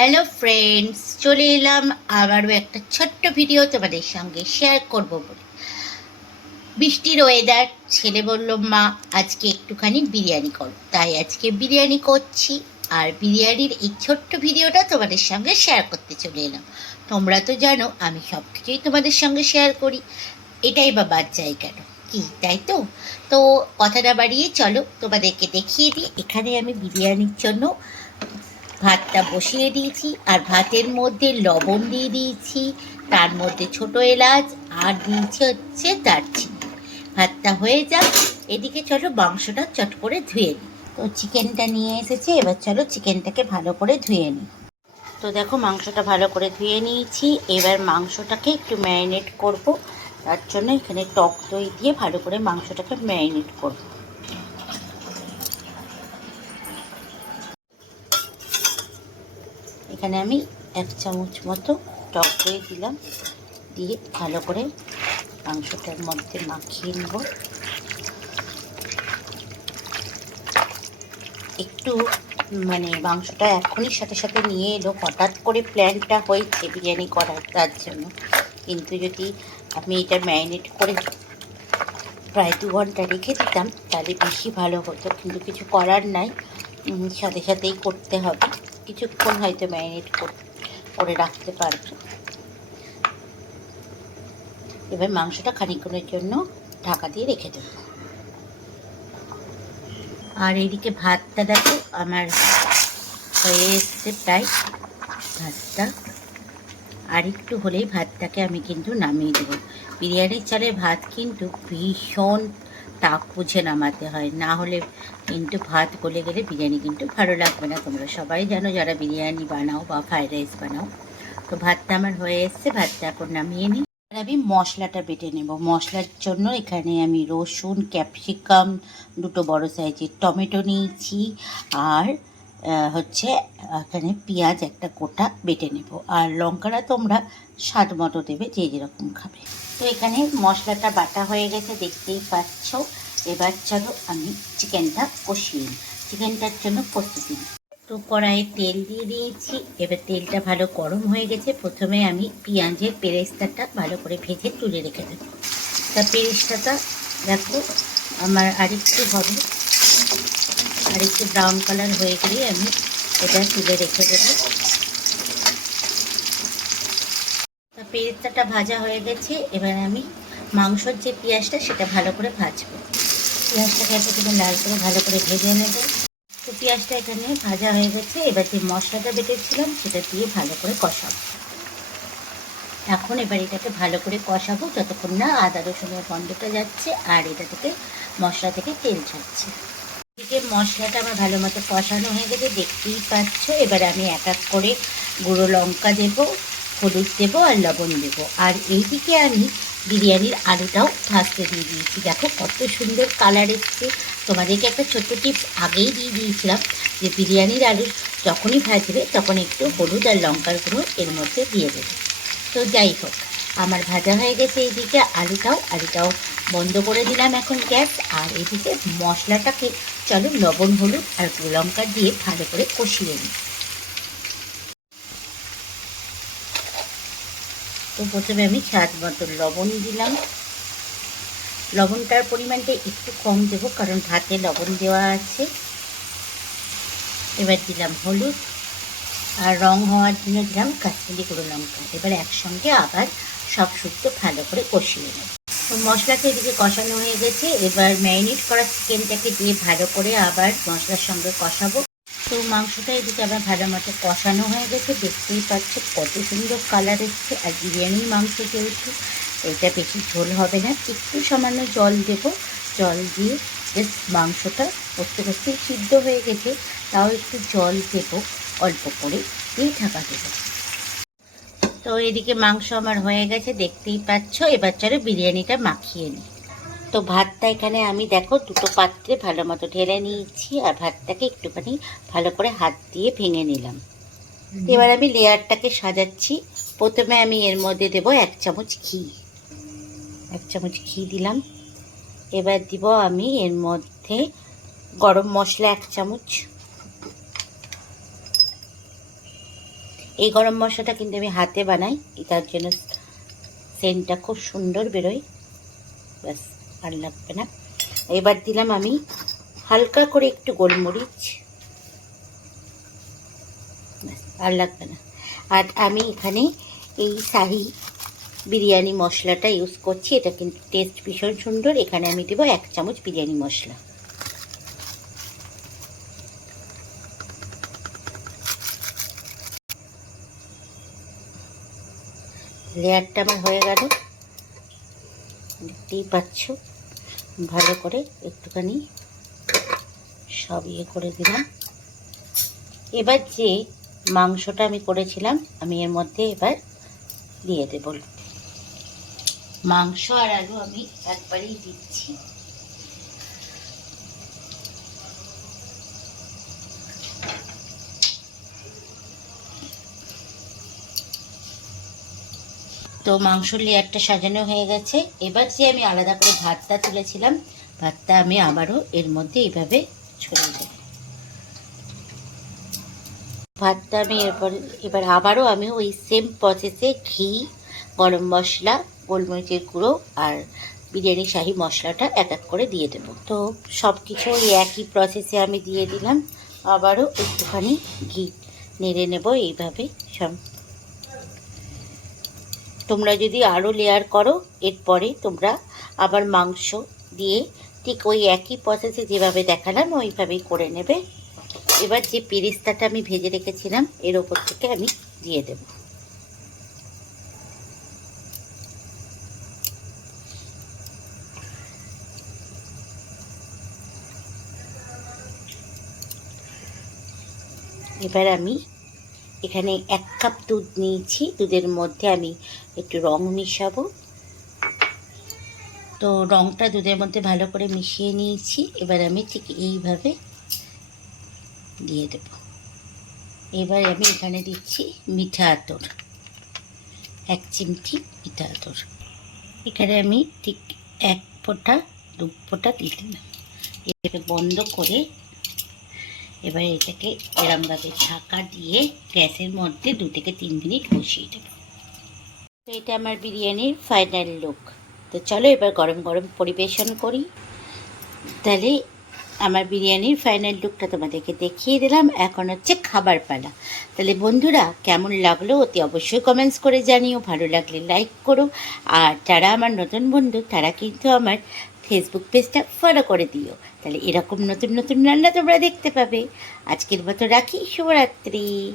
Hello friends চলে এলাম আবারও একটা ছোট্ট ভিডিও তোমাদের সঙ্গে শেয়ার করব বলে। বৃষ্টির ওয়েদার ছেলে বলল, মা, আজকে একটুখানি বিরিয়ানি করো। তাই আজকে বিরিয়ানি করছি। আর বিরিয়ানির এই ছোট্ট ভিডিওটা তোমাদের সঙ্গে শেয়ার করতে চলে এলাম। তোমরা তো জানো, আমি সব কিছুই তোমাদের সঙ্গে শেয়ার করি। এটাই বা বাদ যায় কেন কি, তাই তো? তো কথাটা বাড়িয়ে চলো, তোমাদেরকে দেখিয়ে দিই। এখানে আমি বিরিয়ানির জন্য ভাতটা বসিয়ে দিয়েছি আর ভাতের মধ্যে লবণ দিয়ে দিয়েছি। তার মধ্যে ছোট এলাচ আর দিয়েছি হচ্ছে দারচিনি। ভাতটা হয়ে যাক, এদিকে চলো মাংসটা চট করে ধুয়ে নিই। তো চিকেনটা নিয়ে এসেছে, এবার চলো চিকেনটাকে ভালো করে ধুয়ে নিই। তো দেখো মাংসটা ভালো করে ধুয়ে নিয়েছি, এবার মাংসটাকে একটু ম্যারিনেট করব। তার জন্য এখানে টক দই দিয়ে ভালো করে মাংসটাকে ম্যারিনেট করব। এখানে আমি এক চামচ মতো টক দই দিলাম। দিয়ে ভালো করে মাংসটার মধ্যে মাখিয়ে নেব। একটু মানে মাংসটা এখনই সাথে সাথে নিয়ে এলো। হঠাৎ করে প্ল্যানটা হয়েছে বিরিয়ানি করার, তার জন্য। কিন্তু যদি আমি এটা ম্যারিনেট করে প্রায় দু ঘণ্টা রেখে দিতাম, তাহলে বেশি ভালো হতো। কিন্তু কিছু করার নাই। সাথে সাথেই করতে হবে। কিছুক্ষণ হয়তো ম্যারিনেট করে রাখতে পারবে। এবার মাংসটা খানিকক্ষণের জন্য ঢাকা দিয়ে রেখে দেবো। আর এদিকে ভাতটা দেখো, আমার হয়ে এসছে প্রায় ভাতটা। আর একটু হলেই ভাতটাকে আমি কিন্তু নামিয়ে দেবো। বিরিয়ানির চালের ভাত কিন্তু ভীষণ তাপ বুঝে নামাতে হয়। না হলে কিন্তু ভাত গলে গেলে বিরিয়ানি কিন্তু ভালো লাগবে না। তোমরা সবাই জানো যারা বিরিয়ানি বানাও বা ফ্রাইড রাইস বানাও। তো ভাতটা আমার হয়ে এসছে, ভাতটা এখন নামিয়ে নিই। আমি মশলাটা বেটে নেব। মশলার জন্য এখানে আমি রসুন, ক্যাপসিকাম, দুটো বড় সাইজের টমেটো নিয়েছি আর হচ্ছে, এখানে পেঁয়াজ একটা গোটা বেটে নেব। আর লঙ্কাটা তোমরা স্বাদ মতো দেবে, যে যেরকম খাবে। তো এখানে মশলাটা বাটা হয়ে গেছে, দেখতেই পাচ্ছ। এবার চলো আমি চিকেনটা কষিয়ে চিকেনটার জন্য প্রস্তুতি। তো কড়াইয়ে তেল দিয়ে দিয়েছি। এবার তেলটা ভালো গরম হয়ে গেছে। প্রথমে আমি পেঁয়াজের পেরেস্তাটা ভালো করে ভেজে তুলে রেখে দেবো। তা পেরেস্তাটা দেখো, আমার আরেকটু হবে। আরেকটু ব্রাউন কালার হয়ে গেলে আমি এটা তুলে রেখে দেবো। পেরেস্তাটা ভাজা হয়ে গেছে, এবার আমি মাংসর যে পেঁয়াজটা সেটা ভালো করে ভাজবো। পেঁয়াজটাকে এতটুকু লাল করে ভালো করে ভেজে নেব। তো পেঁয়াজটা এখানে ভাজা হয়ে গেছে, এবার যে মশলাটা বেটেছিলাম সেটা দিয়ে ভালো করে কষাবো। এখন এবার এটাকে ভালো করে কষাবো যতক্ষণ না আদা রসুনের গন্ধটা যাচ্ছে আর এটা থেকে মশলা থেকে তেল ছাড়ছে। এদিকে মশলাটা আমার ভালো মতো কষানো হয়ে গেছে, দেখতেই পাচ্ছ। এবার আমি এক এক করে গুঁড়ো লঙ্কা দেবো, হলুদ দেবো আর লবণ দেবো। আর এইদিকে আমি বিরিয়ানির আলুটাও ভাজতে দিয়ে দিয়েছি। দেখো কত সুন্দর কালার এসছে। তোমাদেরকে একটা ছোট্ট টিপস আগেই দিয়ে দিয়েছিলাম যে বিরিয়ানির আলু যখনই ভাজবে তখন একটু হলুদ আর লঙ্কার গুঁড়ো এর মধ্যে দিয়ে দেবে। তো যাই হোক আমার ভাজা হয়ে গেছে এইদিকে। আলুটাও আলুটাও বন্ধ করে দিলাম এখন গ্যাস। আর এদিকে মশলাটাকে চলো লবণ, হলুদ আর গুঁড়ো লঙ্কা দিয়ে ভালো করে কষিয়ে নিই। তো প্রথমে আমি স্বাদ মতো লবণ দিলাম। লবণটার পরিমাণটা একটু কম দেবো, কারণ ভাতে লবণ দেওয়া আছে। এবার দিলাম হলুদ। আর রং হওয়ার জন্য দিলাম কাশ্মীরি গুঁড়ো লঙ্কা। এবার একসঙ্গে আবার সব শুক্তো ভালো করে কষিয়ে নেব। তো মশলাটা এদিকে কষানো হয়ে গেছে। এবার ম্যারিনেট করা চিকেনটাকে দিয়ে ভালো করে আবার মশলার সঙ্গে কষাবো। তো মাংসটা এদিকে আবার ভালো মতো কষানো হয়ে গেছে। দেখতেই পাচ্ছ কত সুন্দর কালার এসছে। আর বিরিয়ানির মাংস যেহেতু, এটা বেশি ঝোল হবে না। একটু সামান্য জল দেব। জল দিয়ে জাস্ট মাংসটা করতে কষতে সিদ্ধ হয়ে গেছে। তাও একটু জল দেব। অল্প করে দিয়ে ঢাকা দেবো। তো এদিকে মাংস আমার হয়ে গেছে দেখতেই পাচ্ছ। এবার চলো বিরিয়ানিটা মাখিয়ে নিই তো ভাতটা এখানে আমি দেখো দুটো পাত্রে ভালো মতো ঢেলে নিয়েছি আর ভাতটাকে একটুখানি ভালো করে হাত দিয়ে ভেঙে নিলাম। এবার আমি লেয়ারটাকে সাজাচ্ছি। প্রথমে আমি এর মধ্যে দেব এক চামচ ঘি। এক চামচ ঘি দিলাম। এবার দিব আমি এর মধ্যে গরম মশলা এক চামচ। এই গরম মশলাটা কিন্তু আমি হাতে বানাই। তার জন্য সেন্টটা খুব সুন্দর বেরোয়। ব্যাস, আর লাগবে না। এবার দিলাম আমি হালকা করে একটু গোলমরিচ। আর লাগবে না। আর আমি এখানে এই শাহি বিরিয়ানি মশলাটা ইউজ করছি। এটা কিন্তু টেস্ট ভীষণ সুন্দর। এখানে আমি দেবো এক চামচ বিরিয়ানি মশলা। লেয়ারটা আমার হয়ে গেল। দেখতেই পাচ্ছ? ভালো করে একটুখানি সব ইয়ে করে দিলাম। এবার যে মাংসটা আমি করেছিলাম, আমি এর মধ্যে এবার দিয়ে দেব। মাংস আর আলু আমি একবারেই দিচ্ছি। তো মাংসর লেয়ারটা সাজানো হয়ে গেছে। এবার যে আমি আলাদা করে ভাতটা তুলেছিলাম, ভাতটা আমি আবারও এর মধ্যে এইভাবে ছড়িয়ে দেব। ভাতটা আমি এরপর, এবার আবারও আমি ওই সেম প্রসেসে ঘি, গরম মশলা, গোলমরিচের গুঁড়ো আর বিরিয়ানি শাহি মশলাটা এক এক করে দিয়ে দেবো। তো সব কিছু ওই একই প্রসেসে আমি দিয়ে দিলাম। আবারও একটুখানি ঘি নেড়ে নেব, এইভাবে সব তোমরা যদি আরও লেয়ার করো, এরপরে তোমরা আবার মাংস দিয়ে ঠিক ওই একই প্রসেসে যেভাবে দেখালাম, ওইভাবেই করে নেবে। এবার যে পেরিস্তাটা আমি ভেজে রেখেছিলাম, এর ওপর থেকে আমি দিয়ে দেব। এবার আমি এখানে এক কাপ দুধ নিয়েছি। দুধের মধ্যে আমি একটু রং মিশাবো। তো রংটা দুধের মধ্যে ভালো করে মিশিয়ে নিয়েছি। এবার আমি ঠিক এইভাবে দিয়ে দেব। এবার আমি এখানে দিচ্ছি মিঠা আতর। এক চিমটি মিঠা আতর। এখানে আমি ঠিক এক ফোঁটা, দু ফোঁটা দিলাম। এটাকে বন্ধ করে এবার এটাকে এরমভাবে ঢাকা দিয়ে গ্যাসের মধ্যে দু থেকে তিন মিনিট বসিয়ে দেবো। তো এটা আমার বিরিয়ানির ফাইনাল লুক তো চলো এবার গরম গরম পরিবেশন করি। তাহলে আমার বিরিয়ানির ফাইনাল লুকটা তোমাদেরকে দেখিয়ে দিলাম। এখন হচ্ছে খাবার পালা। তাহলে বন্ধুরা, কেমন লাগল অতি অবশ্যই কমেন্টস করে জানিও। ভালো লাগলে লাইক করো। আর যারা আমার নতুন বন্ধু, তারা কিন্তু আমার ফেসবুক পেজটা ফলো করে দিও। তাহলে এরকম নতুন নতুন রান্না তোমরা দেখতে পাবে। আজকের মতো রাখি। শুভরাত্রি।